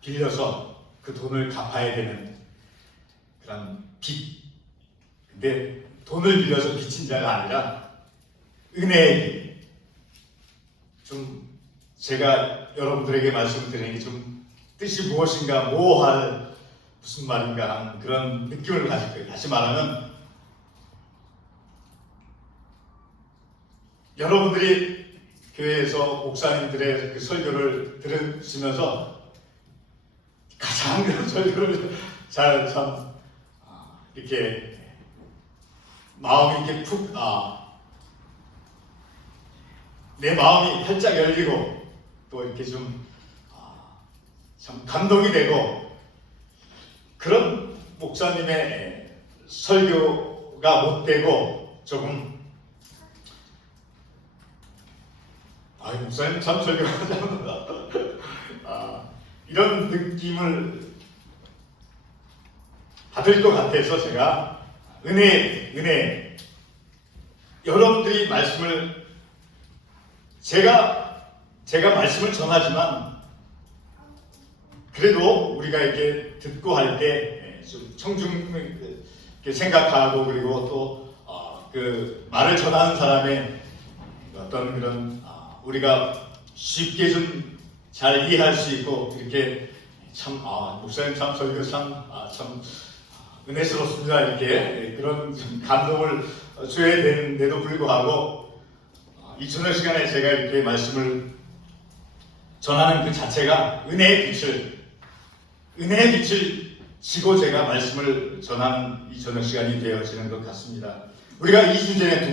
빌려서 그 돈을 갚아야 되는 그런 빚. 근데 돈을 빌려서 빚진 자가 아니라 은혜의 빚. 좀 제가 여러분들에게 말씀을 드리는 게 좀 뜻이 무엇인가, 뭐할 무슨 말인가 하는 그런 느낌을 가질 거예요. 다시 말하면 여러분들이 교회에서 목사님들의 그 설교를 들으시면서 가장 그런 설교를 잘 참 이렇게 마음이 이렇게 내 마음이 활짝 열리고 또 이렇게 좀 참 감동이 되고 그런 목사님의 설교가 못 되고 조금 목사님 참 설교가 잘한다 이런 느낌을 받을 것 같아서 제가 은혜 여러분들이 말씀을 제가 말씀을 전하지만 그래도 우리가 이렇게 듣고 할 때 좀 청중하게 생각하고 그리고 또 그 말을 전하는 사람의 어떤 그런 우리가 쉽게 좀 잘 이해할 수 있고 이렇게 참 목사님 참 설교 참 은혜스럽습니다 이렇게 그런 좀 감동을 줘야 되는데도 불구하고 이 저녁 시간에 제가 이렇게 말씀을 전하는 그 자체가 은혜의 빛을 지고 제가 말씀을 전하는 이 저녁 시간이 되어지는 것 같습니다. 우리가 2주 전에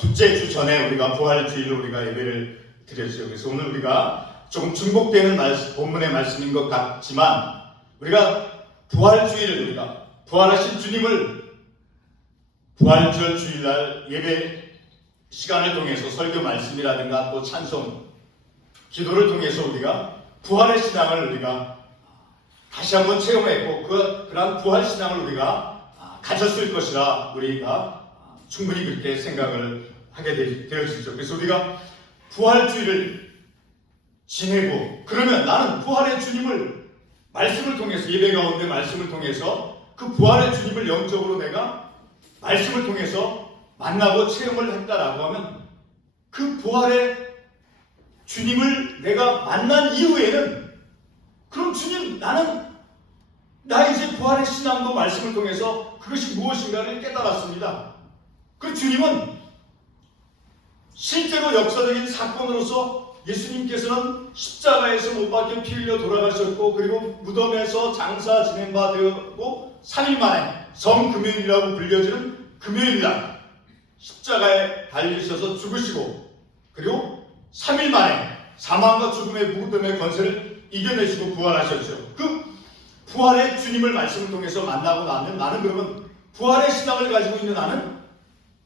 둘째 주 전에 우리가 부활주일로 우리가 예배를 드렸죠. 그래서 오늘 우리가 조금 중복되는 본문의 말씀인 것 같지만 우리가 부활주일 우리가 부활하신 주님을 부활절 주일날 예배 시간을 통해서 설교 말씀이라든가 또 찬송 기도를 통해서 우리가 부활의 신앙을 우리가 다시 한번 체험했고 그러한 부활 신앙을 우리가 가졌을 것이라 우리가 충분히 그렇게 생각을 하게 되어지죠. 그래서 우리가 부활주의를 지내고 그러면 나는 부활의 주님을 말씀을 통해서 예배 가운데 말씀을 통해서 그 부활의 주님을 영적으로 내가 말씀을 통해서 만나고 체험을 했다라고 하면 그 부활의 주님을 내가 만난 이후에는 그럼 주님 나 이제 부활의 신앙도 말씀을 통해서 그것이 무엇인가를 깨달았습니다. 그 주님은 실제로 역사적인 사건으로서 예수님께서는 십자가에서 못 박혀 피 흘려 돌아가셨고 그리고 무덤에서 장사 진행 바 되었고 3일 만에 성금요일이라고 불려지는 금요일날 십자가에 달리셔서 죽으시고 그리고 3일 만에 사망과 죽음의 무덤의 권세를 이겨내시고 부활하셨죠. 그 부활의 주님을 말씀을 통해서 만나고 나면 나는 그러면 부활의 신앙을 가지고 있는 나는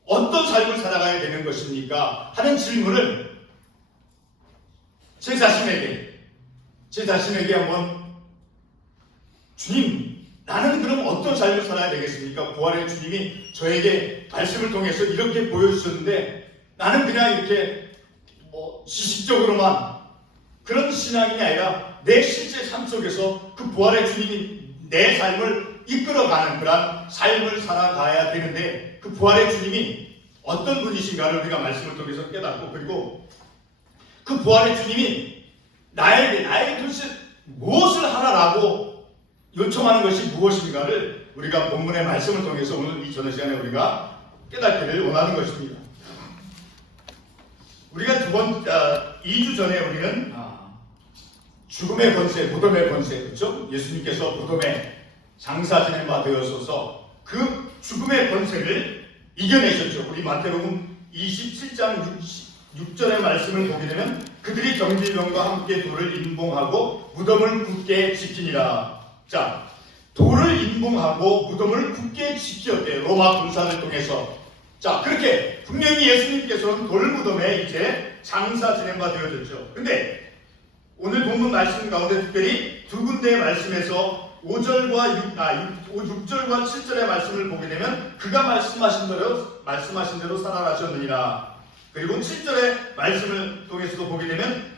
어떤 삶을 살아가야 되는 것입니까? 하는 질문을 제 자신에게 한번 주님 나는 그럼 어떤 삶을 살아야 되겠습니까? 부활의 주님이 저에게 말씀을 통해서 이렇게 보여주셨는데 나는 그냥 이렇게 지식적으로만 그런 신앙이 아니라 내 실제 삶 속에서 그 부활의 주님이 내 삶을 이끌어가는 그런 삶을 살아가야 되는데 그 부활의 주님이 어떤 분이신가를 우리가 말씀을 통해서 깨닫고 그리고 그 부활의 주님이 나에게 도대체 무엇을 하라라고 요청하는 것이 무엇인가를 우리가 본문의 말씀을 통해서 오늘 이 저녁 시간에 우리가 깨닫기를 원하는 것입니다. 우리가 2주 전에 우리는 죽음의 권세, 무덤의 권세, 그렇죠? 예수님께서 무덤에 장사 지낸 바 되어서서 그 죽음의 권세를 이겨내셨죠. 우리 마태복음 27장 6절의 말씀을 보게 되면 그들이 경질병과 함께 돌을 인봉하고 무덤을 굳게 지키니라. 자, 돌을 인봉하고 무덤을 굳게 지켰대요. 로마 군사를 통해서. 자, 그렇게 분명히 예수님께서는 돌무덤에 이제 장사 진행 바 되어졌죠. 근데 오늘 본문 말씀 가운데 특별히 두 군데의 말씀에서 6절과 7절의 말씀을 보게 되면 그가 말씀하신 대로 살아나셨느니라. 그리고 7절의 말씀을 통해서도 보게 되면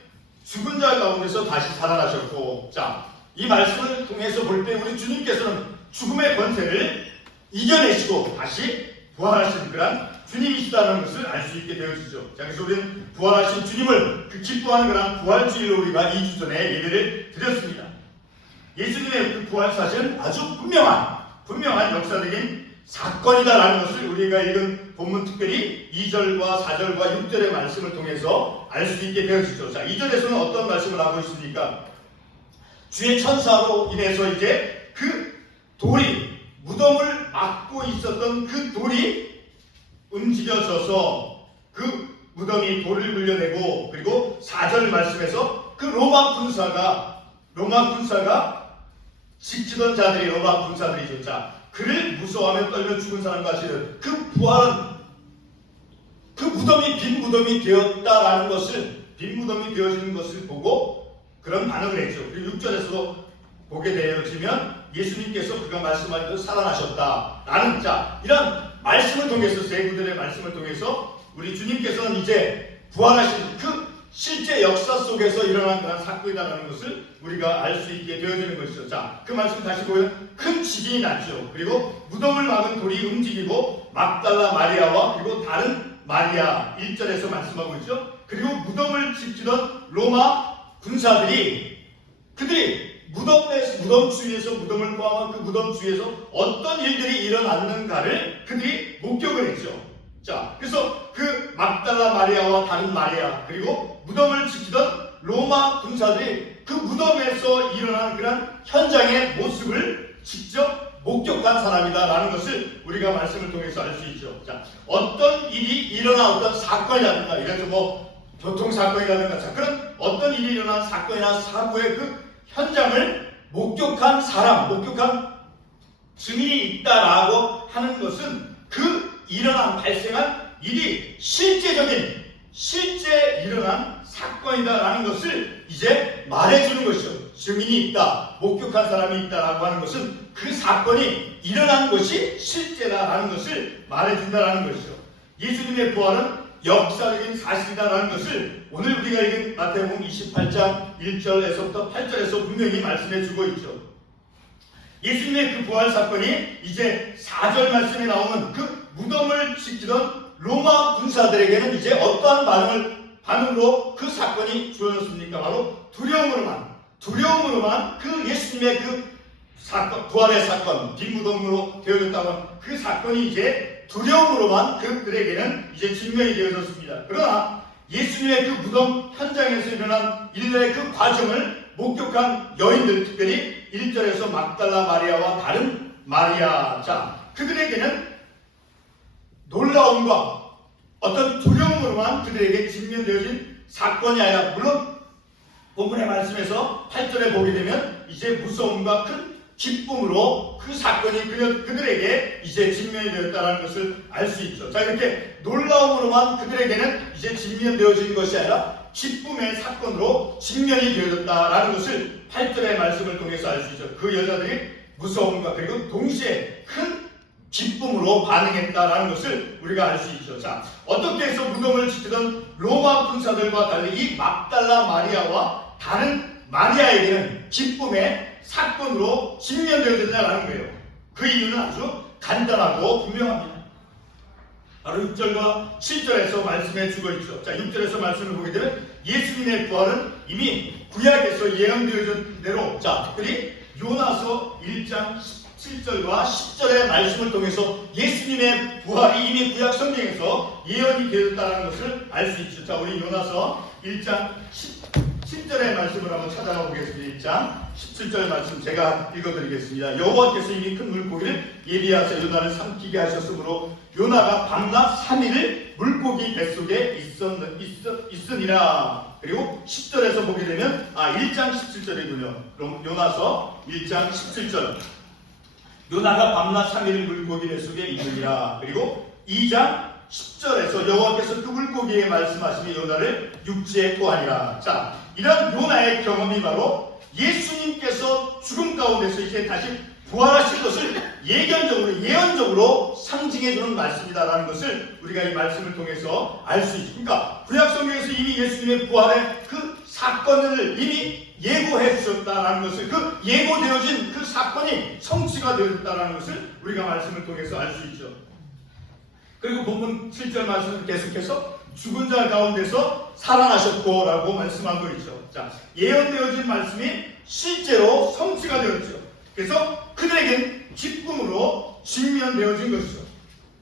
죽은 자 가운데서 다시 살아나셨고, 자, 이 말씀을 통해서 볼 때 우리 주님께서는 죽음의 권세를 이겨내시고 다시 부활하신 그런 주님이시다는 것을 알 수 있게 되어지죠. 자, 그래서 우리는 부활하신 주님을 그 기뻐하는 그런 부활주일로 우리가 2주 전에 예배를 드렸습니다. 예수님의 그 부활 사실은 아주 분명한 역사적인 사건이다라는 것을 우리가 읽은 본문 특별히 2절과 4절과 6절의 말씀을 통해서 알 수 있게 되어지죠. 자, 2절에서는 어떤 말씀을 하고 있습니까? 주의 천사로 인해서 이제 그 돌이 무덤을 막고 있었던 그 돌이 움직여져서 그 무덤이 돌을 물려내고, 그리고 4절 말씀에서 그 로마 군사가 지키던 자들이 로마 군사들이죠. 자, 그를 무서워하며 떨며 죽은 사람과 같이 그 부활은 그 무덤이 빈 무덤이 되었다라는 것을, 빈 무덤이 되어지는 것을 보고 그런 반응을 했죠. 그리고 6절에서 보게 되어지면 예수님께서 그가 말씀하신 대로 살아나셨다라는, 자, 이런 말씀을 통해서, 세 구절의 말씀을 통해서 우리 주님께서는 이제 부활하신 그 실제 역사 속에서 일어난 그런 사건이라는 것을 우리가 알 수 있게 되어지는 것이죠. 자, 그 말씀 다시 보면 큰 지진이 났죠. 그리고 무덤을 막은 돌이 움직이고 막달라 마리아와 그리고 다른 마리아, 1절에서 말씀하고 있죠. 그리고 무덤을 지키던 로마 군사들이, 그들이 무덤 주위에서, 무덤을 포함한 그 무덤 주위에서 어떤 일들이 일어났는가를 그들이 목격을 했죠. 자, 그래서 그 막달라 마리아와 다른 마리아, 그리고 무덤을 지키던 로마 군사들이 그 무덤에서 일어난 그런 현장의 모습을 직접 목격한 사람이다라는 것을 우리가 말씀을 통해서 알 수 있죠. 자, 어떤 일이 일어나, 어떤 사건이라든가, 이래서 뭐 교통사건이라든가, 자, 그런 어떤 일이 일어난 사건이나 사고의 그 현장을 목격한 사람, 목격한 증인이 있다라고 하는 것은 그 일어난, 발생한 일이 실제 일어난 사건이다라는 것을 이제 말해주는 것이죠. 증인이 있다, 목격한 사람이 있다라고 하는 것은 그 사건이 일어난 것이 실제다라는 것을 말해준다라는 것이죠. 예수님의 부활은 역사적인 사실이다라는 것을 오늘 우리가 읽은 마태복음 28장 1절에서부터 8절에서 분명히 말씀해주고 있죠. 예수님의 그 부활 사건이 이제 4절 말씀에 나오는 그 무덤을 지키던 로마 군사들에게는 이제 어떠한 반응으로 그 사건이 주어졌습니까? 바로 두려움으로만 그 예수님의 그 사건, 부활의 사건, 빈 무덤으로 되어졌다고 하는 그 사건이 이제 두려움으로만 그들에게는 이제 증명이 되어졌습니다. 그러나 예수님의 그 무덤 현장에서 일어난 일련의 그 과정을 목격한 여인들, 특별히 1절에서 막달라 마리아와 다른 마리아, 자, 그들에게는 놀라움과 어떤 두려움으로만 그들에게 직면되어진 사건이 아니라, 물론 본문의 말씀에서 8절에 보게 되면 이제 무서움과 큰 기쁨으로 그 사건이 그들에게 이제 직면이 되었다는 것을 알 수 있죠. 자, 이렇게 놀라움으로만 그들에게는 이제 직면되어진 것이 아니라 기쁨의 사건으로 직면이 되어졌다라는 것을 8절의 말씀을 통해서 알 수 있죠. 그 여자들이 무서움과 그리고 동시에 큰 기쁨으로 반응했다라는 것을 우리가 알 수 있죠. 자, 어떻게 해서 무덤을 지키던 로마 군사들과 달리 이 막달라 마리아와 다른 마리아에게는 기쁨의 사건으로 직면되어졌다라는 거예요. 그 이유는 아주 간단하고 분명합니다. 바로 6절과 7절에서 말씀해 주고 있죠. 자, 6절에서 말씀을 보게 되면 예수님의 부활은 이미 구약에서 예언되어진 대로, 자, 특별히 요나서 1장 7절과 10절의 말씀을 통해서 예수님의 부활이 이미 구약 성경에서 예언이 되었다는 것을 알 수 있죠. 자, 우리 요나서 1장 17절의 말씀을 한번 찾아가 보겠습니다. 1장 17절 말씀 제가 읽어드리겠습니다. 여호와께서 이미 큰 물고기를 예비하사 요나를 삼키게 하셨으므로 요나가 밤낮 3일을 물고기 뱃속에 있으니라. 그리고 10절에서 보게 되면 1장 17절이군요. 그럼 요나서 1장 17절, 요나가 밤낮 3일을 물고기 뱃속에 있으니라. 그리고 2장 10절에서 여호와께서 그 물고기에 말씀하시며 요나를 육지에 토하니라. 자, 이런 요나의 경험이 바로 예수님께서 죽음 가운데서 이제 다시 부활하신 것을 예언적으로 상징해주는 말씀이다라는 것을 우리가 이 말씀을 통해서 알 수 있습니다. 그러니까 구약성경에서 이미 예수님의 부활의 그 사건을 이미 예고해 주셨다라는 것을, 그 예고되어진 그 사건이 성취가 되었다라는 것을 우리가 말씀을 통해서 알 수 있죠. 그리고 본문 7절 말씀을 계속해서 죽은 자 가운데서 살아나셨고 라고 말씀한 거 있죠. 자, 예언되어진 말씀이 실제로 성취가 되었죠. 그래서 그들에겐 기쁨으로 직면되어진 것이죠.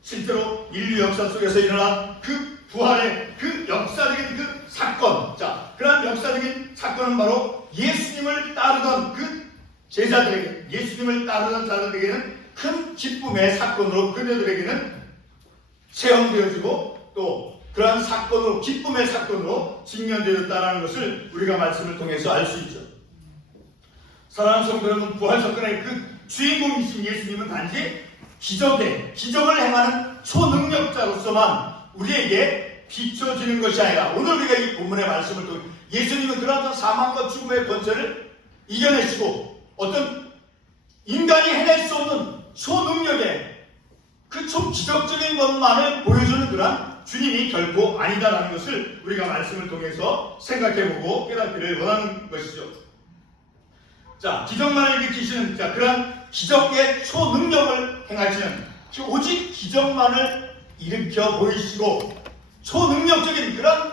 실제로 인류 역사 속에서 일어난 그 부활의 그 역사적인 그 사건, 자, 그러한 역사적인 사건은 바로 예수님을 따르던 그 제자들에게, 예수님을 따르던 자들에게는 큰 기쁨의 사건으로 그들에게는 체험되어지고 또 그러한 사건으로, 기쁨의 사건으로 직면되었다는 것을 우리가 말씀을 통해서 알 수 있죠. 사랑하는 성도 여러분, 부활 사건의 그 주인공이신 예수님은 단지 기적을 행하는 초능력자로서만 우리에게 비춰지는 것이 아니라, 오늘 우리가 이 본문의 말씀을 통해 예수님은 그러한 사망과 죽음의 권세를 이겨내시고 어떤 인간이 해낼 수 없는 초능력의 그 초기적적인 것만을 보여주는 그러한 주님이 결코 아니다라는 것을 우리가 말씀을 통해서 생각해보고 깨닫기를 원하는 것이죠. 자, 기적만을 일으키시는, 자, 그러한 기적의 초능력을 행하시는, 오직 기적만을 일으켜 보이시고 초능력적인 그런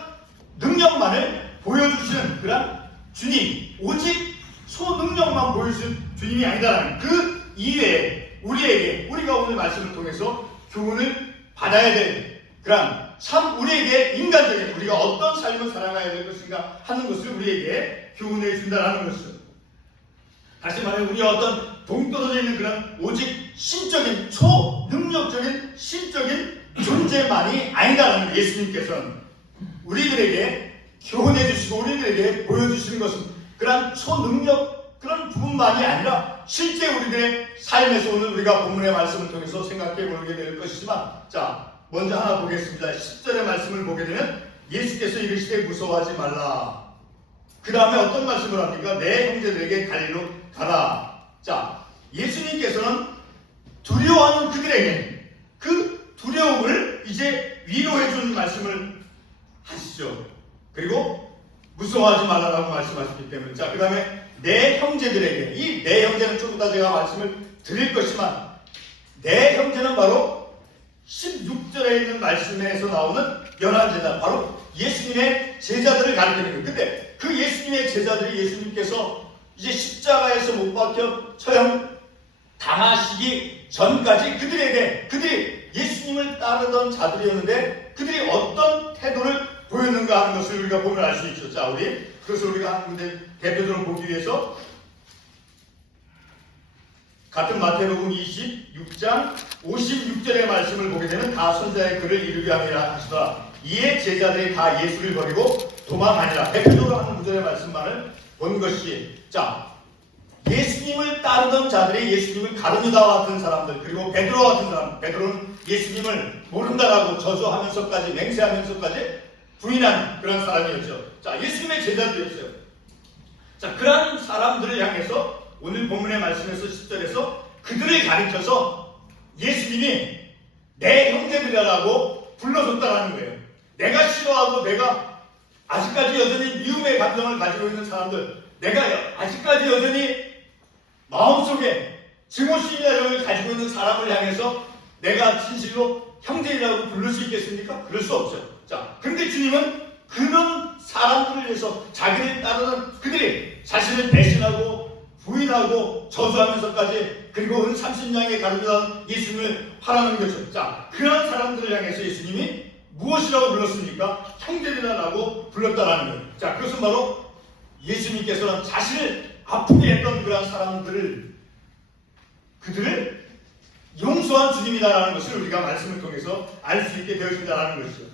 능력만을 보여주시는 그런 주님, 오직 초능력만 보여주시는 주님이 아니다라는 그 이외에 우리가 오늘 말씀을 통해서 교훈을 받아야 될 그런 참 우리에게 인간적인, 우리가 어떤 삶을 살아가야 될 것인가 하는 것을 우리에게 교훈해 준다라는 것이죠. 다시 말해 우리가 어떤 동떨어져 있는 그런 오직 신적인 초능력적인 신적인 존재만이 아니다라는 예수님께서는 우리들에게 교훈해 주시고 우리들에게 보여주시는 것은 그런 초능력 그런 부분만이 아니라 실제 우리들의 삶에서 오늘 우리가 본문의 말씀을 통해서 생각해 보게 될 것이지만, 자, 먼저 하나 보겠습니다. 10절의 말씀을 보게 되면 예수께서 이르시되 무서워하지 말라. 그 다음에 어떤 말씀을 합니까? 내 형제들에게 갈릴리로 가라. 자, 예수님께서는 두려워하는 그들에게 그 두려움을 이제 위로해 주는 말씀을 하시죠. 그리고 무서워하지 말라라고 말씀하셨기 때문에, 자, 그 다음에 내 형제들에게, 이 내 형제는 좀 이따 제가 말씀을 드릴 것이지만, 내 형제는 바로 16절에 있는 말씀에서 나오는 연한 제자, 바로 예수님의 제자들을 가리키는 거예요. 근데 그 예수님의 제자들이 예수님께서 이제 십자가에서 못 박혀 처형 당하시기 전까지 그들이 예수님을 따르던 자들이었는데 그들이 어떤 태도를 보였는가 하는 것을 우리가 보면 알 수 있죠. 자, 그것을 우리가 한 군데 대표적으로 보기 위해서 같은 마태복음 26장 56절의 말씀을 보게 되면 다 선자의 글을 이루게 함이라 하시더라. 이에 제자들이 다 예수를 버리고 도망하니라. 대표적으로 하는 구절의 말씀만을 본 것이, 자, 예수님을 따르던 자들이 예수님을 가룟유다와 같은 사람들, 그리고 베드로와 같은 사람, 베드로는 예수님을 모른다라고 저주하면서까지 맹세하면서까지 부인한 그런 사람이었죠. 자, 예수님의 제자들이었어요. 자, 그런 사람들을 향해서 오늘 본문의 말씀에서 10절에서 그들을 가리켜서 예수님이 내 형제들이라고 불러줬다라는 거예요. 내가 싫어하고 내가 아직까지 여전히 미움의 감정을 가지고 있는 사람들, 내가 아직까지 여전히 마음속에 증오심을 가지고 있는 사람을 향해서 내가 진실로 형제라고 부를 수 있겠습니까? 그럴 수 없어요. 자, 근데 주님은 그런 사람들을 위해서 자기를 따르는 그들이 자신을 배신하고 부인하고 저주하면서까지 그리고 은 30냥의 가르치던 예수님을 하라는 것이죠. 자, 그런 사람들을 향해서 예수님이 무엇이라고 불렀습니까? 형제들이라고 불렀다라는 거예요. 자, 그것은 바로 예수님께서는 자신을 아프게 했던 그런 사람들을 그들을 용서한 주님이다라는 것을 우리가 말씀을 통해서 알 수 있게 되어진다라는 것이죠.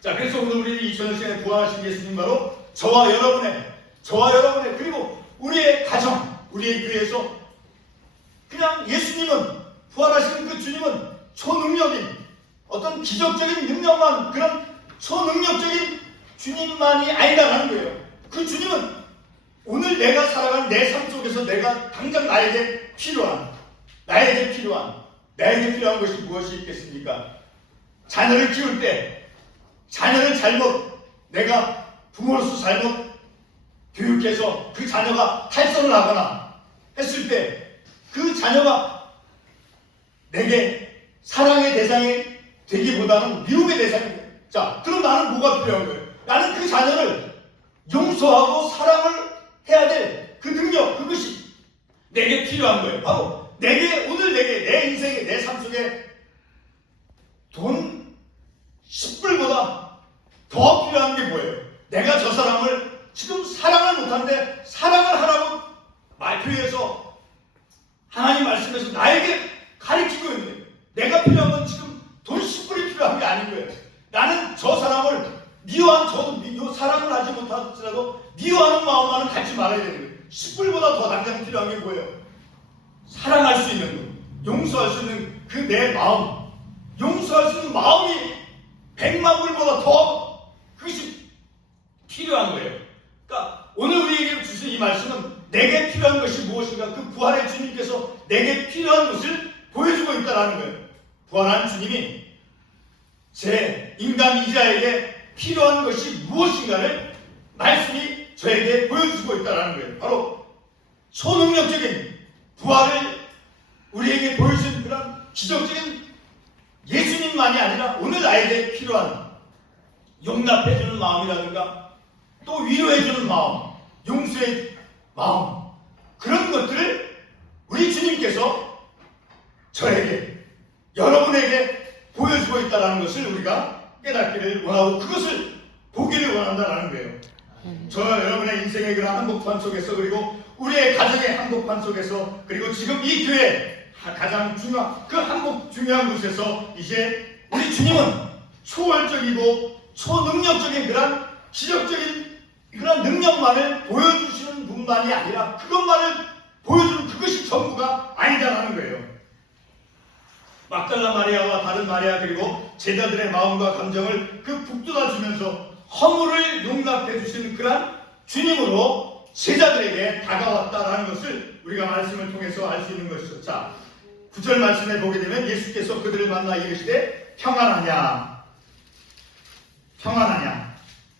자, 그래서 오늘 우리 2000년 시간에 부활하신 예수님 바로 저와 여러분의 그리고 우리의 가정, 우리의 교회에서 그냥 예수님은 부활하신 그 주님은 초능력인 어떤 기적적인 능력만 그런 초능력적인 주님만이 아니다라는 거예요. 그 주님은 오늘 내가 살아가는 내 삶 속에서 내가 당장 나에게 필요한 것이 무엇이 있겠습니까? 자녀를 키울 때 자녀를 내가 부모로서 잘못 교육해서 그 자녀가 탈선을 하거나 했을 때 그 자녀가 내게 사랑의 대상이 되기보다는 미움의 대상이 돼. 자, 그럼 나는 뭐가 필요한 거예요? 나는 그 자녀를 용서하고 사랑을 해야 될 그 능력, 그것이 내게 필요한 거예요. 바로 오늘 내 인생에, 내 삶 속에 돈 10불보다 더 필요한 게 뭐예요? 내가 저 사람을 지금 사랑을 못하는데 사랑을 하라고 말표해서 하나님 말씀에서 나에게 가르치고 있는데 내가 필요한 건 지금 돈 10불이 필요한 게 아닌 거예요. 나는 저 사람을 저도 사랑을 하지 못하더라도 미워하는 마음만은 갖지 말아야 되는 거예요. 10불보다 더 당장 필요한 게 뭐예요? 사랑할 수 있는 것, 용서할 수 있는 그 내 마음, 용서할 수 있는 마음이 100만 불보다 더 그것이 필요한 거예요. 그러니까 오늘 우리에게 주신 이 말씀은 내게 필요한 것이 무엇인가, 그 부활의 주님께서 내게 필요한 것을 보여주고 있다는 거예요. 부활한 주님이 제 인간 이자에게 필요한 것이 무엇인가를 말씀이 저에게 보여주고 있다는 거예요. 바로 초능력적인 부활을 우리에게 보여준 그런 기적적인 예수님만이 아니라 오늘 나에게 필요한 용납해주는 마음이라든가 또 위로해주는 마음, 용서의 마음, 그런 것들을 우리 주님께서 저에게, 여러분에게 보여주고 있다는 것을 우리가 깨닫기를 원하고 그것을 보기를 원한다는 거예요. 저 여러분의 인생의 그런 한복판 속에서, 그리고 우리의 가정의 한복판 속에서, 그리고 지금 이 교회 가장 중요한 곳에서 이제 우리 주님은 초월적이고 초능력적인 그런 기적적인 그런 능력만을 보여주시는 분만이 아니라 그것만을 보여주는 그것이 전부가 아니다라는 거예요. 막달라 마리아와 다른 마리아 그리고 제자들의 마음과 감정을 그 북돋아주면서 허물을 용납해 주시는 그런 주님으로 제자들에게 다가왔다라는 것을 우리가 말씀을 통해서 알 수 있는 것이죠. 자, 9절 말씀에 보게 되면 예수께서 그들을 만나 이르시되 평안하냐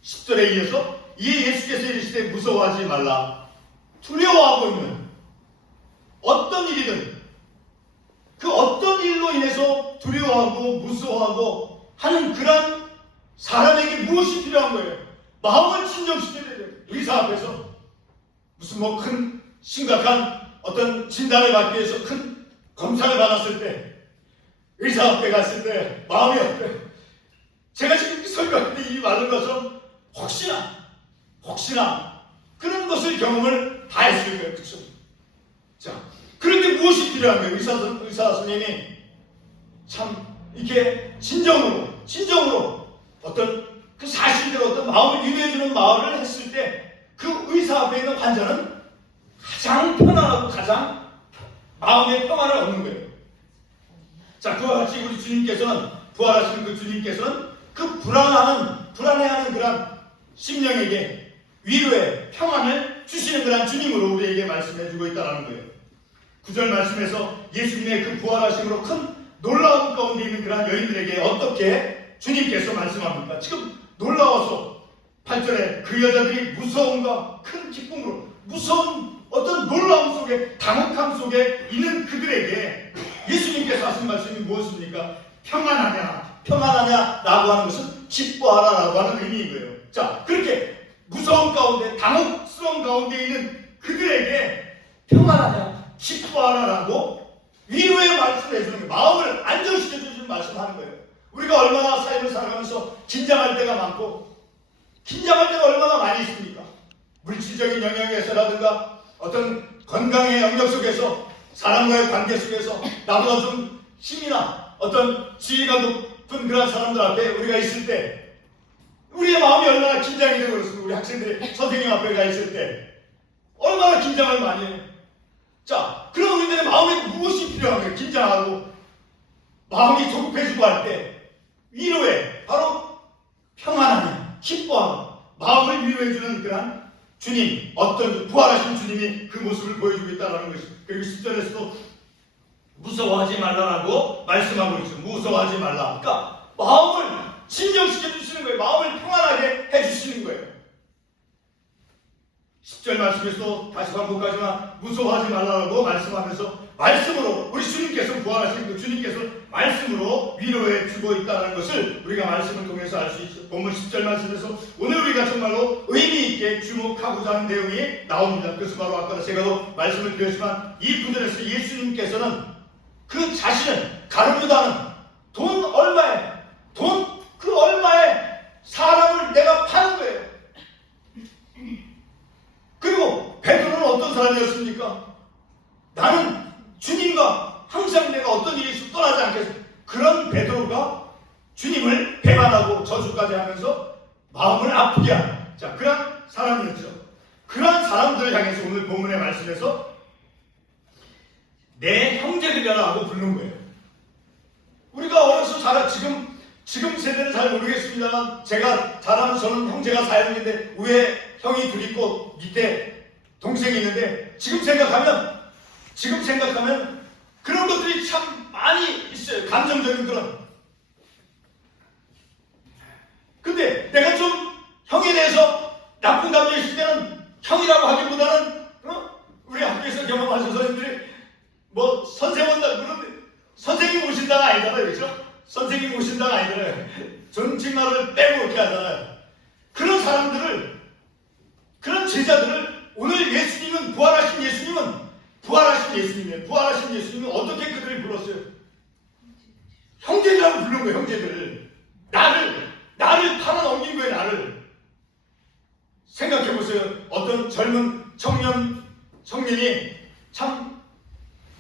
10절에 이어서 이에 예수께서 이르시되 무서워하지 말라. 두려워하고 있는 어떤 일이든 그 어떤 일로 인해서 두려워하고 무서워하고 하는 그런 사람에게 무엇이 필요한 거예요? 마음을 진정시켜야 돼요. 의사 앞에서 무슨 큰 심각한 어떤 진단을 받기 위해서 큰 검사를 받았을 때, 의사 앞에 갔을 때 마음이 어때요? 제가 지금 설교하는데 이 많은 것은 혹시나 그런 것을 경험을 다 했을 거예요. 그렇죠? 자, 그런데 무엇이 필요한 거예요? 의사 선생님이 참 이렇게 진정으로 어떤 그 사실대로 어떤 마음을 위로해주는 말을 했을 때 그 의사 앞에 있는 환자는 가장 편안하고 가장 마음의 평안을 얻는 거예요. 자, 그와 같이 우리 주님께서는, 부활하신 그 주님께서는 그 불안해하는 그런 심령에게 위로의 평안을 주시는 그런 주님으로 우리에게 말씀해주고 있다는 거예요. 9절 말씀에서 예수님의 그 부활하심으로 큰 놀라운 가운데 있는 그런 여인들에게 어떻게 주님께서 말씀합니까? 지금 놀라워서 8절에 그 여자들이 무서움과 큰 기쁨으로, 무서운 어떤 놀라움 속에, 당혹함 속에 있는 그들에게 예수님께서 하신 말씀이 무엇입니까? 평안하냐 라고 하는 것은 기뻐하라 라고 하는 의미인 거예요. 자, 그렇게 무서움 가운데, 당혹스러운 가운데 있는 그들에게 평안하냐, 기뻐하라 라고 위로의 말씀을 해주는 거예요. 마음을 안정시켜주는 말씀을 하는 거예요. 우리가 얼마나 삶을 살아가면서 긴장할 때가 많고, 긴장할 때가 얼마나 많이 있습니까? 물질적인 영역에서라든가 어떤 건강의 영역 속에서, 사람과의 관계 속에서 나보다 좀 힘이나 어떤 지위가 높은 그런 사람들 앞에 우리가 있을 때 우리의 마음이 얼마나 긴장이 되고 그렇습니까? 우리 학생들이 선생님 앞에 가 있을 때 얼마나 긴장을 많이 해요. 자, 그럼 우리들의 마음에 무엇이 필요한 거예요? 긴장하고 마음이 조급해지고 할 때 위로에 바로 평안함이, 기뻐함, 마음을 위로해주는 그런 주님, 어떤 부활하신 주님이 그 모습을 보여주고 있다는 것이죠. 그리고 10절에서도 무서워하지 말라라고 말씀하고 있죠. 무서워하지 말라. 그러니까 마음을 진정시켜 주시는 거예요. 마음을 평안하게 해주시는 거예요. 10절 말씀에서 다시 반복하지만 무서워하지 말라고 말씀하면서 말씀으로 우리 주님께서 부활하신 그 주님께서 말씀으로 위로해 주고 있다는 것을 우리가 말씀을 통해서 알 수 있죠. 본문 10절 말씀에서 오늘 우리가 정말로 의미 있게 주목하고자 하는 내용이 나옵니다. 그래서 바로 아까 제가도 말씀을 드렸지만 이 구절에서 예수님께서는 그 자신을 가르려다 하는 돈 그 얼마에 사람을 내가 파는 거예요. 그리고 베드로는 어떤 사람이었습니까? 나는 주님과 항상 내가 어떤 일이 있어도 떠나지 않겠어. 그런 베드로가 주님을 배반하고 저주까지 하면서 마음을 아프게 하는 그런 사람이었죠. 그런 사람들을 향해서 오늘 본문의 말씀에서 내 형제들이라고 부르는 거예요. 우리가 어려서 자라 지금 세대는 잘 모르겠습니다만 제가 자라는 저는 형제가 4명인데 위에 형이 둘 있고 밑에 동생이 있는데 지금 생각하면 그런 것들이 참 많이 있어요. 감정적인 그런. 근데 내가 좀 형에 대해서 나쁜 감정이 있을 때는 형이라고 하기보다는 우리 학교에서 경험하신 선생님들이 뭐 선생님 오신다가 아니잖아요. 그렇죠? 선생님 오신다가 아니잖아요. 존칭말을 빼고 이렇게 하잖아요. 그런 사람들을 그런 제자들을 오늘 예수님은 부활하신 예수님은 어떻게 그들을 불렀어요? 형제라고 부른 거예요. 형제들. 나를 팔아넘긴 거예요. 나를. 생각해보세요. 어떤 젊은 청년이 참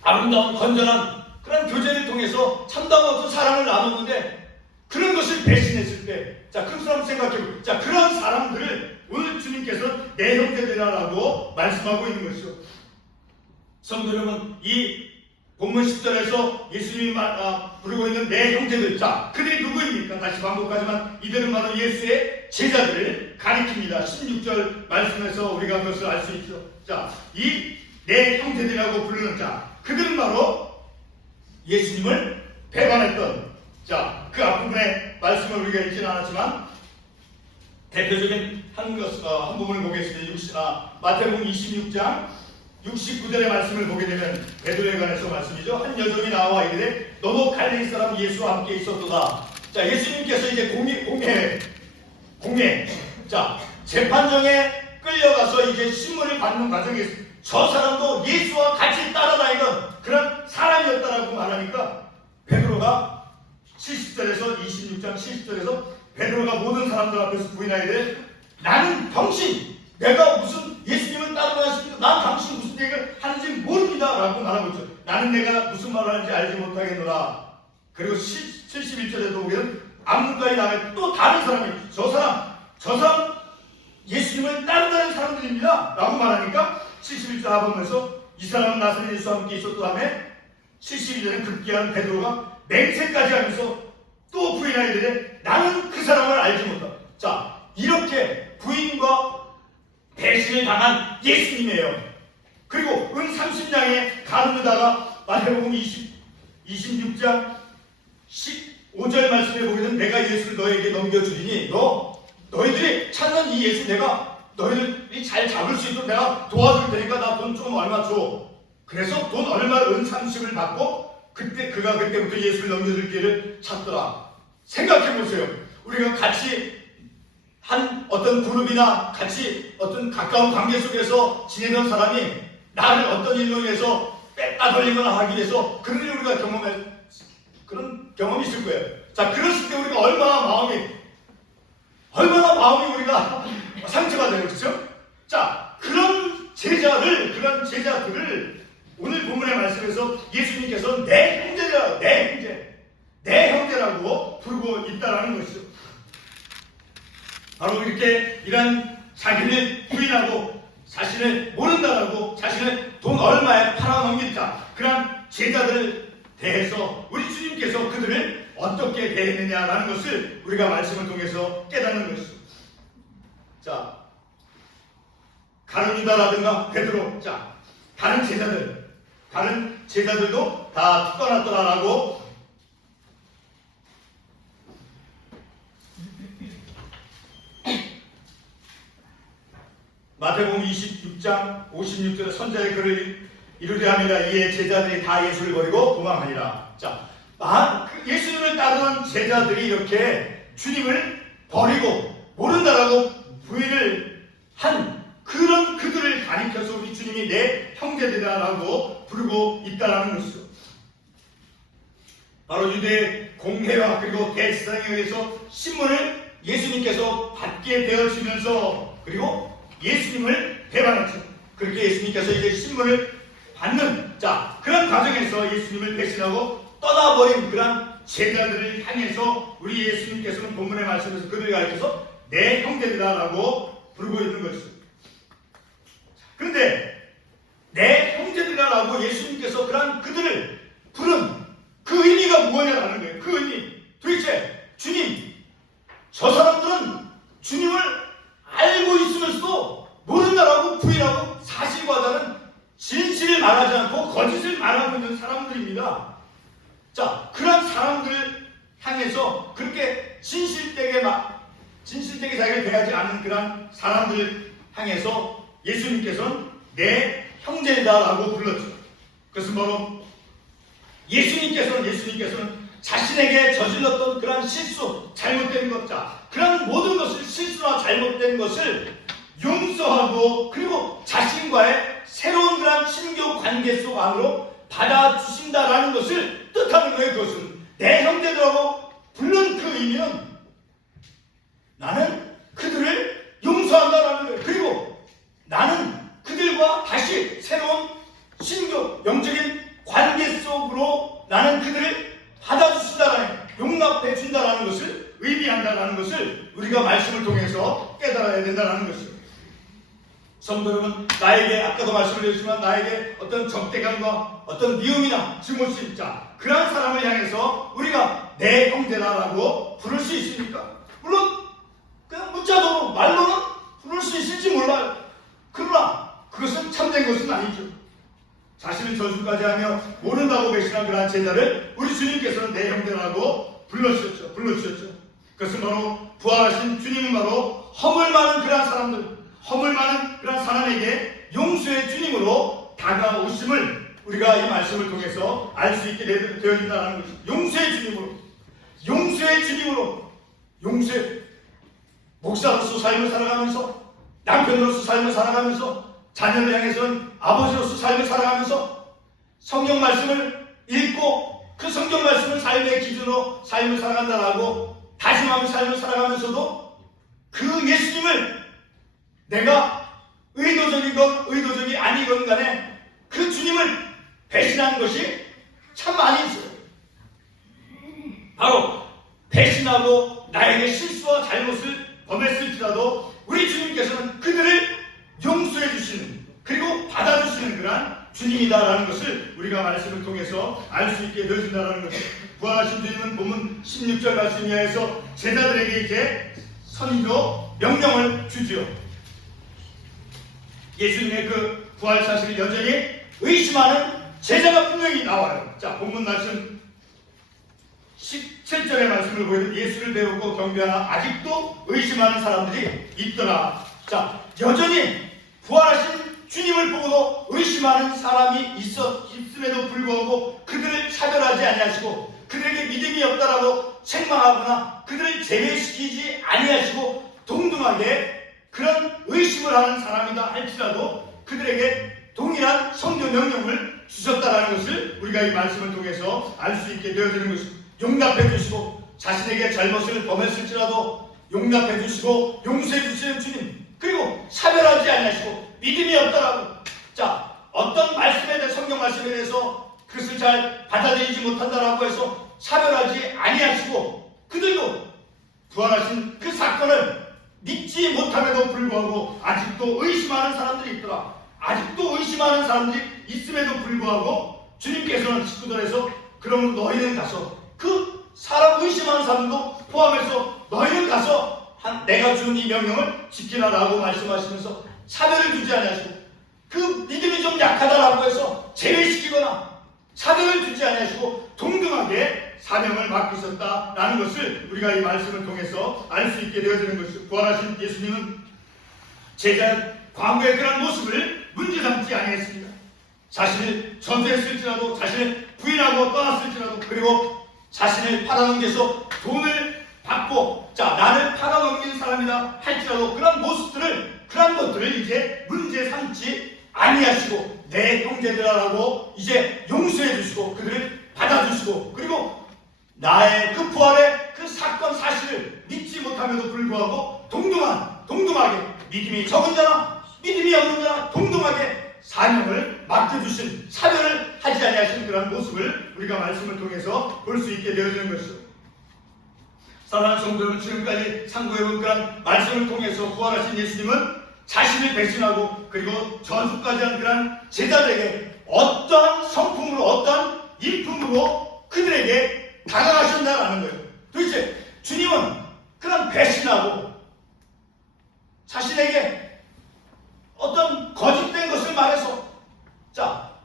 아름다운 건전한 그런 교제를 통해서 참다운 어떤 사랑을 나눴는데 그런 것을 배신했을 때 그 사람 생각해보세요. 그런 사람들을 오늘 주님께서는 내 형제들이라고 말씀하고 있는 것이죠. 성도 여러분, 이 본문 10절에서 예수님이 부르고 있는 내 형제들, 그들이 누구입니까? 다시 반복하지만 이들은 바로 예수의 제자들을 가리킵니다. 16절 말씀에서 우리가 그것을 알 수 있죠. 이 내 형제들이라고 부르는 그들은 바로 예수님을 배반했던 그 앞부분의 말씀을 우리가 읽지는 않았지만 대표적인 한 부분을 보겠습니다. 마태복음 26장 69절의 말씀을 보게 되면 베드로에 관해서 말씀이죠. 한 여종이 나와 이르되 너도 갈릴리 사람 예수와 함께 있었도다. 예수님께서 이제 공회 재판정에 끌려가서 이제 신문을 받는 과정에서 저 사람도 예수와 같이 따라다니던 그런 사람이었다라고 말하니까 베드로가 70절에서 26장 70절에서 베드로가 모든 사람들 앞에서 부인하되 나는 병신 내가 무슨 예수님을 따라다니십니까? 난 당신 무슨 얘기를 하는지 모릅니다 라고 말하고 있죠. 나는 내가 무슨 말을 하는지 알지 못하겠노라. 그리고 71절에도 보면 암문가에 나가 또 다른 사람이 저 사람 예수님을 따라다니는 사람들입니다 라고 말하니까 71절 하반에서 이 사람은 나사렛 예수와 함께 있었던 다음에 72절에 급기야는 베드로가 맹세까지 하면서 또 부인하게 되되 나는 그 사람을 알지 못한다. 이렇게 부인과 배신을 당한 예수님이에요. 그리고 은 30냥에 가르르다가 마태복음 26장 15절 말씀에 보면 내가 예수를 너에게 넘겨주리니 너희들이 찾는 이 예수 내가 너희들이 잘 잡을 수 있도록 내가 도와줄 테니까 나 돈 조금 얼마 줘. 그래서 돈 얼마 은 30을 받고 그가 그때부터 예수를 넘겨줄 길을 찾더라. 생각해보세요. 우리가 같이 한 어떤 그룹이나 같이 어떤 가까운 관계 속에서 지내던 사람이 나를 어떤 일로 인해서 뺐다 돌리거나 하기 위해서 그런 일 우리가 그런 경험이 있을 거예요. 그랬을 때 우리가 얼마나 마음이 우리가 상처가 되고 그렇죠? 그런 제자들을 오늘 본문의 말씀에서 예수님께서 내 형제라고 부르고 있다라는 것이죠. 바로 이렇게 이런 자기를 부인하고 자신을 모른다라고 자신을 돈 얼마에 팔아넘긴다. 그런 제자들을 대해서 우리 주님께서 그들을 어떻게 대했느냐라는 것을 우리가 말씀을 통해서 깨닫는 것이죠. 유다라든가 베드로, 자, 다른 제자들도 다 떠났더라라고 마태복음 26장 56절에 선자의 글을 이루려 함이라. 이에 제자들이 다 예수를 버리고 도망하니라. 자, 예수님을 따르는 제자들이 이렇게 주님을 버리고 모른다라고 부인을 한 그런 그들을 가리켜서 우리 주님이 내 형제들이라고 부르고 있다라는 것이죠. 바로 유대 공회와 그리고 대제사장에 의해서 신문을 예수님께서 받게 되어지면서 그리고 예수님을 배반했죠. 그렇게 예수님께서 이제 신문을 받는 그런 과정에서 예수님을 배신하고 떠나버린 그런 제자들을 향해서 우리 예수님께서는 본문의 말씀에서 그들을 가리켜서 내 형제들이라고 부르고 있는 것이죠. 그런데 내 형제들이라고 예수님께서 그들을 부른 그 의미가 무엇이냐라는 거예요. 그 의미. 도대체 주님, 저 사람들은 주님을 알고 있으면서도 모른다라고 부인하고 사실과 다른 진실을 말하지 않고 거짓을 말하고 있는 사람들입니다. 자, 그런 사람들을 향해서 그렇게 진실되게 자기를 대하지 않는 그런 사람들을 향해서 예수님께서는 내 형제다라고 불렀죠. 그것은 바로 예수님께서는 자신에게 저질렀던 그런 실수, 잘못된 것, 그런 모든 것을 실수나 잘못된 것을 용서하고 그리고 자신과의 새로운 그런 신교 관계 속 안으로 받아주신다라는 것을 뜻하는 거예요. 그것은 내 형제들하고 부른 그 의미는 나는 그들을 용서한다라는 거예요. 그리고 나는 그들과 다시 새로운 신교 영적인 관계 속으로 나는 그들을 받아주신다라는, 용납해 준다라는 것을 의미한다라는 것을 우리가 말씀을 통해서 깨달아야 된다라는 것이죠. 성도 여러분, 나에게 아까도 말씀을 드렸지만 나에게 어떤 적대감과 어떤 미움이나 증오심, 그러한 사람을 향해서 우리가 내 형제라고 부를 수 있습니까? 물론 그냥 문자적으로 말로는 부를 수 있을지 몰라요. 그러나 그것은 참된 것은 아니죠. 자신을 저주까지 하며 모른다고 배신한 그러한 제자를 우리 주님께서는 내 형제라고 불러주셨죠. 그것은 바로 부활하신 주님은 바로 허물 많은 그러한 사람들, 허물 많은 그러한 사람에게 용서의 주님으로 다가오심을 우리가 이 말씀을 통해서 알 수 있게 되어진다는 것이죠. 용서의 주님으로 목사로서 삶을 살아가면서, 남편으로서 삶을 살아가면서, 자녀를 향해서는 아버지로서 삶을 살아가면서 성경 말씀을 읽고 그 성경 말씀을 삶의 기준으로 삶을 살아간다라고 다짐하며 삶을 살아가면서도 그 예수님을 내가 의도적이건 의도적이 아니건 간에 그 주님을 배신하는 것이 참 많이 있어요. 바로 배신하고 나에게 실수와 잘못을 범했을지라도 우리 주님께서는 그들을 용서해 주시는, 그리고 받아주시는 그러한 주님이다라는 것을 우리가 말씀을 통해서 알 수 있게 되어진다는 것이죠. 부활하신 주님은 본문 16절 말씀 이하에서 제자들에게 이제 선조 명령을 주지요. 예수님의 그 부활 사실을 여전히 의심하는 제자가 분명히 나와요. 자, 본문 말씀 17절의 말씀을 보여도 예수를 배우고 경배하나 아직도 의심하는 사람들이 있더라. 자, 여전히 부활하신 주님을 보고도 의심하는 사람이 있음에도 불구하고 그들을 차별하지 아니하시고 그들에게 믿음이 없다라고 책망하거나 그들을 제외시키지 아니하시고 동등하게 그런 의심을 하는 사람이다 할지라도 그들에게 동일한 성경 명령을 주셨다라는 것을 우리가 이 말씀을 통해서 알 수 있게 되어지는 것입니다. 용납해 주시고 자신에게 잘못을 범했을지라도 용납해 주시고 용서해 주시는 주님, 그리고 차별하지 아니하시고 믿음이 없다라고, 자, 어떤 말씀에 대해 성경 말씀에 대해서 그것을 잘 받아들이지 못한다라고 해서 차별하지 아니하시고 그들도 부활하신 그 사건을 믿지 못함에도 불구하고 아직도 의심하는 사람들이 있더라. 아직도 의심하는 사람들이 있음에도 불구하고 주님께서는 19절에서 그럼 너희는 가서 그 사람 의심하는 사람도 포함해서 너희는 가서 내가 준 이 명령을 지키라라고 말씀하시면서 차별을 두지 아니하시고 그 믿음이 좀 약하다라고 해서 제외시키거나 차별을 두지 아니하시고 동등하게 사명을 맡기셨다라는 것을 우리가 이 말씀을 통해서 알 수 있게 되어지는 것이죠. 부활하신 예수님은 제자 과거의 그런 모습을 문제 삼지 아니했습니다. 자신을 전도했을지라도 자신을 부인하고 떠났을지라도 그리고 자신을 팔아넘겨서 돈을 받고 나를 팔아넘긴 사람이다 할지라도 그런 모습들을 그런 것들을 이제 문제 삼지 아니하시고 내 형제들아라고 이제 용서해 주시고 그들을 받아주시고 그리고 나의 그 부활의 그 사건 사실을 믿지 못함에도 불구하고 동등하게 믿음이 적은 자나 믿음이 없는 자나 동등하게 사명을 맡겨주신 사명을 하지 아니하신 그런 모습을 우리가 말씀을 통해서 볼 수 있게 되어지는 것이죠. 사랑하는 성도 여러분, 지금까지 상고해본 그런 말씀을 통해서 부활하신 예수님은 자신을 배신하고 그리고 전수까지 한 그런 제자들에게 어떠한 성품으로 어떠한 인품으로 그들에게 다가가신다라는 거예요. 도대체 주님은 그런 배신하고 자신에게 어떤 거짓된 것을 말해서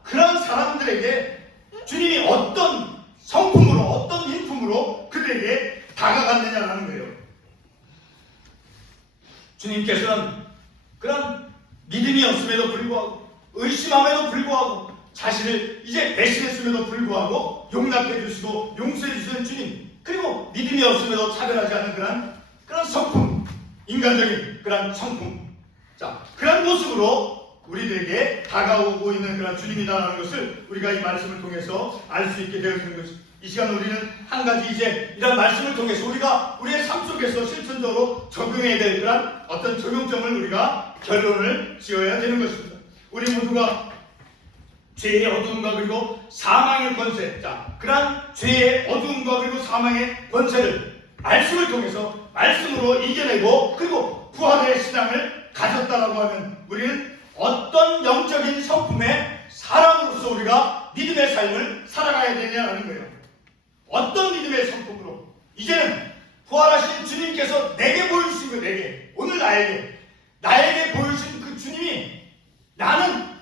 그런 사람들에게 주님이 어떤 성품으로 어떤 인품으로 그들에게 다가갔느냐라는 거예요. 주님께서는 그런 믿음이 없음에도 불구하고 의심함에도 불구하고 자신을 이제 배신했음에도 불구하고 용납해 주시고 용서해 주시는 주님 그리고 믿음이 없음에도 차별하지 않는 그런 성품 인간적인 그런 성품 그런 모습으로 우리들에게 다가오고 있는 그런 주님이다라는 것을 우리가 이 말씀을 통해서 알 수 있게 되어지는 것입니다. 이 시간 우리는 한 가지 이제 이런 말씀을 통해서 우리가 우리의 삶 속에서 실천적으로 적용해야 될 그런 어떤 적용점을 우리가 결론을 지어야 되는 것입니다. 우리 모두가 죄의 어두움과 그리고 사망의 권세 그런 죄의 어두움과 그리고 사망의 권세를 말씀을 통해서 말씀으로 이겨내고 그리고 부활의 신앙을 가졌다라고 하면 우리는 어떤 영적인 성품의 사람으로서 우리가 믿음의 삶을 살아가야 되냐는 거예요. 어떤 믿음의 성품으로 이제는 부활하신 주님께서 내게 보여주신 그 내게 오늘 나에게 보여주신 그 주님이 나는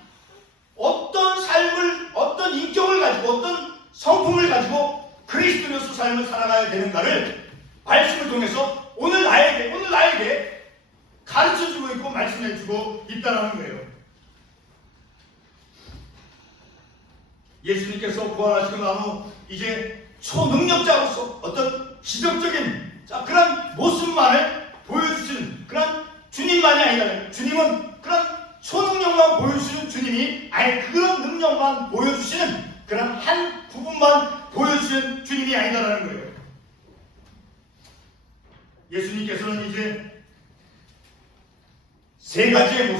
어떤 삶을 어떤 인격을 가지고 어떤 성품을 가지고 그리스도로서 삶을 살아가야 되는가를 말씀을 통해서 오늘 나에게 가르쳐주고 있고 말씀해주고 있다는 거예요. 예수님께서 부활하시고 나서 이제 초능력자로서 어떤 기적적인 그런 모습만을 보여주시는 그런 주님만이 아니라 주님은 그런 초능력만 보여주시는 주님이 아예 그런 능력만 보여주시는 그런 한 부분만 보여주시는 주님이 아니다라는 거예요. 예수님께서는 이제 세 가지의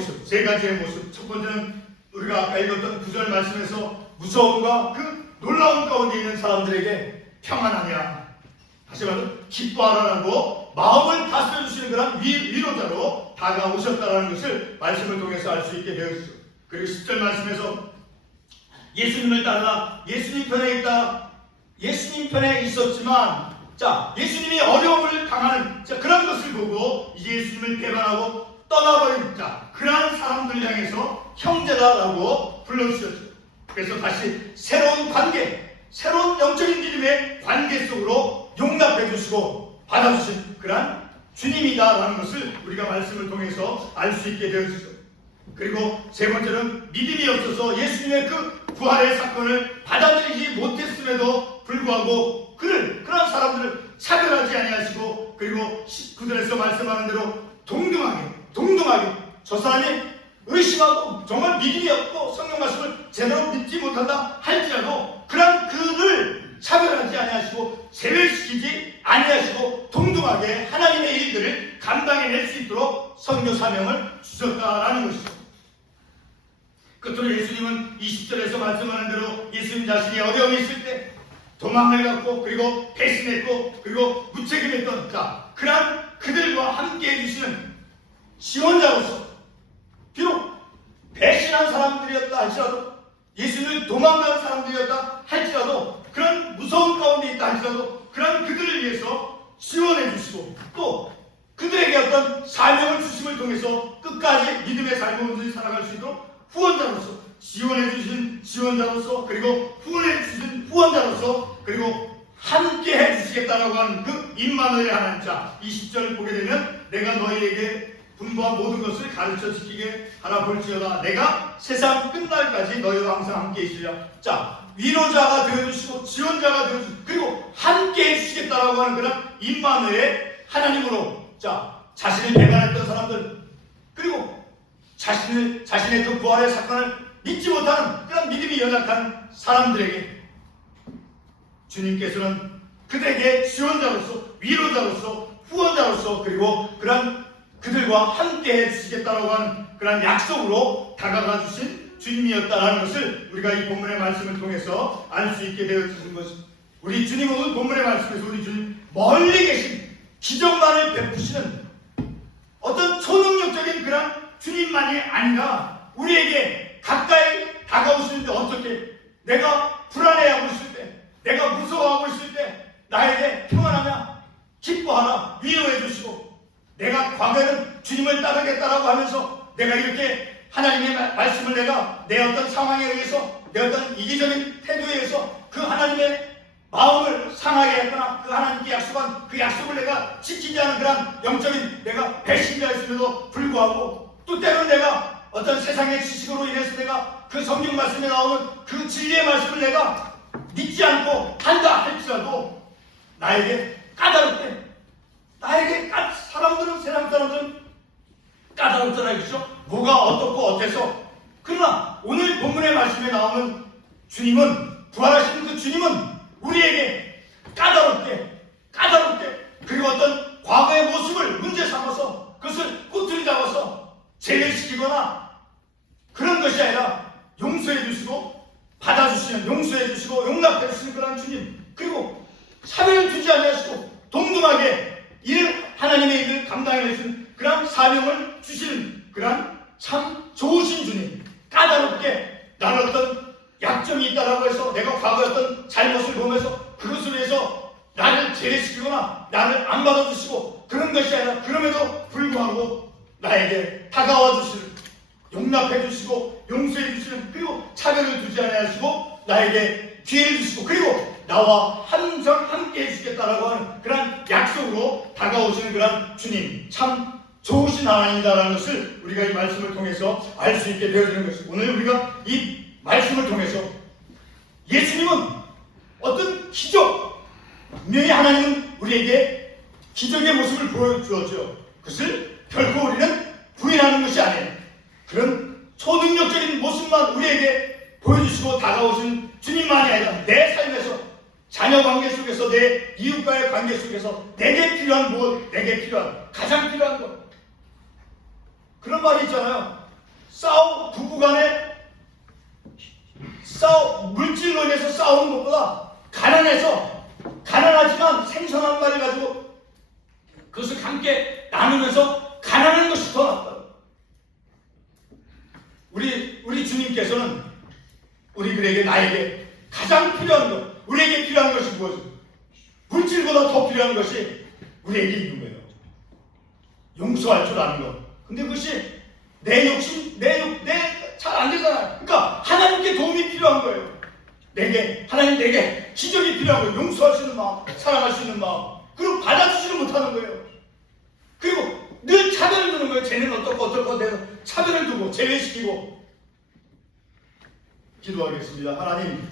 모습. 첫 번째는 우리가 아까 읽었던 9절 말씀에서 무서움과 그 놀라운 가운데 있는 사람들에게 평안하냐. 다시 말해서 기뻐하라고 마음을 다스려주시는 그런 위로자로 다가오셨다는 것을 말씀을 통해서 알 수 있게 되었죠. 그리고 10절 말씀에서 예수님을 따라 예수님 편에 있다. 예수님 편에 있었지만 예수님이 어려움을 당하는 그런 것을 보고 이제 예수님을 배반하고 떠나버린 그러한 사람들 향해서 형제다라고 불러주셨죠. 그래서 다시 새로운 관계, 새로운 영적인 믿음의 관계 속으로 용납해 주시고 받아주신 그러한 주님이다라는 것을 우리가 말씀을 통해서 알 수 있게 되었죠. 그리고 세 번째는 믿음이 없어서 예수님의 그 부활의 사건을 받아들이지 못했음에도 불구하고 그런 사람들을 차별하지 아니하시고 그리고 19절에서 말씀하는 대로 동등하게 저 사람이 의심하고 정말 믿음이 없고 성령 말씀을 제대로 믿지 못한다 할지라도 그런 그를 차별하지 아니하시고 제외시키지 아니하시고 동등하게 하나님의 일들을 감당해낼 수 있도록 선교 사명을 주셨다라는 것이죠. 끝으로 예수님은 20절에서 말씀하는 대로 예수님 자신이 어려움이 있을 때 도망을 갔고 그리고 배신했고 그리고 무책임했던 그러한 그들과 함께 해주시는 지원자로서 비록 배신한 사람들이었다 할지라도 예수님을 도망간 사람들이었다 할지라도 그런 무서운 가운데 있다 할지라도 그런 그들을 위해서 지원해 주시고 또 그들에게 어떤 사명을 주심을 통해서 끝까지 믿음의 삶을 살아갈 수 있도록 후원자로서 지원해 주신 지원자로서 그리고 후원해 주신 후원자로서 그리고 함께 해주시겠다라고 하는 그 임마누엘의 하나님. 자, 20절을 보게 되면 내가 너희에게 분부한 모든 것을 가르쳐 지키게 하라 볼지어다. 내가 세상 끝날까지 너희와 항상 함께 있으리라. 자, 위로자가 되어주시고 지원자가 되어주시고 그리고 함께 해주시겠다라고 하는 그런 임마누엘의 하나님으로, 자, 자신을 배반했던 사람들 그리고 자신의 그 부활의 사건을 믿지 못하는 그런 믿음이 연약한 사람들에게 주님께서는 그들에게 지원자로서 위로자로서 후원자로서 그리고 그런 그들과 함께 해주시겠다라고 하는 그런 약속으로 다가가 주신 주님이었다라는 것을 우리가 이 본문의 말씀을 통해서 알 수 있게 되어진 것입니다. 우리 주님은 오늘 본문의 말씀에서 우리 주님 멀리 계신 기적만을 베푸시는 어떤 초능력적인 그런 주님만이 아니라 우리에게 가까이 다가오시는데 어떻게 내가 불안해하고 있을 때 내가 무서워하고 있을 때 나에게 평안하냐 기뻐하라 위로해 주시고 내가 과거에는 주님을 따르겠다라고 하면서 내가 이렇게 하나님의 말씀을 내가 내 어떤 상황에 의해서 내 어떤 이기적인 태도에 의해서 그 하나님의 마음을 상하게 했거나 그 하나님께 약속한 그 약속을 내가 지키지 않은 그런 영적인 내가 배신자였음에도 불구하고 또 때로는 내가 어떤 세상의 지식으로 인해서 내가 그 성경 말씀에 나오는 그 진리의 말씀을 내가 믿지 않고 한다 할지라도 나에게 까다롭게 사람들은 세상 사람들은 까다롭잖아요. 그렇죠? 뭐가 어떻고 어때서 그러나 오늘 본문의 말씀에 나오는 주님은 부활하시는 그 주님은 우리에게 까다롭게 그리고 어떤 과거의 모습을 문제 삼아서 그것을 꼬투리 잡아서 제외시키거나 그런 것이 아니라 용서해 주시고 받아주시는 용서해 주시고 용납해 주시는 그런 주님 그리고 차별을 두지 아니하시고 동등하게 하나님의 일을 감당해 주시는 그런 사명을 주시는 그런 참 좋으신 주님 까다롭게 나는 어떤 약점이 있다라고 해서 내가 과거의 어떤 잘못을 보면서 그것을 위해서 나를 제외시키거나 나를 안 받아주시고 그런 것이 아니라 그럼에도 불구하고 나에게 다가와 주시는 용납해 주시고 용서해 주시는 그리고 차별을 두지 아니하시고 나에게 기회를 주시고 그리고 나와 항상 함께 해주시겠다라고 하는 그런 약속으로 다가오시는 그런 주님 참 좋으신 하나님이다라는 것을 우리가 이 말씀을 통해서 알 수 있게 되어지는 것입니다. 오늘 우리가 이 말씀을 통해서 예수님은 어떤 기적 분명히 하나님은 우리에게 기적의 모습을 보여주었죠. 그것을 결코 우리는 부인하는 것이 아니에요. 그런 초능력적인 모습만 우리에게 보여주시고 다가오신 주님만이 아니라 내 삶에서 자녀 관계 속에서 내 이웃과의 관계 속에서 내게 필요한 무엇, 내게 필요한 가장 필요한 것 그런 말이 있잖아요. 부부간에 물질로 인해서 싸우는 것보다 가난하지만 생선 한 마리 가지고 그것을 함께 나누면서 가난한 것이 더 낫다. 우리 주님께서는 우리들에게 나에게 가장 필요한 것, 우리에게 필요한 것이 무엇이죠? 물질보다 더 필요한 것이 우리에게 있는 거예요. 용서할 줄 아는 것. 근데 그것이 내 욕심, 잘 안 되잖아요. 그러니까 하나님께 도움이 필요한 거예요. 하나님 내게 기적이 필요한 거예요. 용서할 수 있는 마음, 사랑할 수 있는 마음. 그리고 받아주지를 못하는 거예요. 그리고 늘 차별을 두는 거예요. 쟤는 어떨거 돼서 차별을 두고 제외시키고 기도하겠습니다. 하나님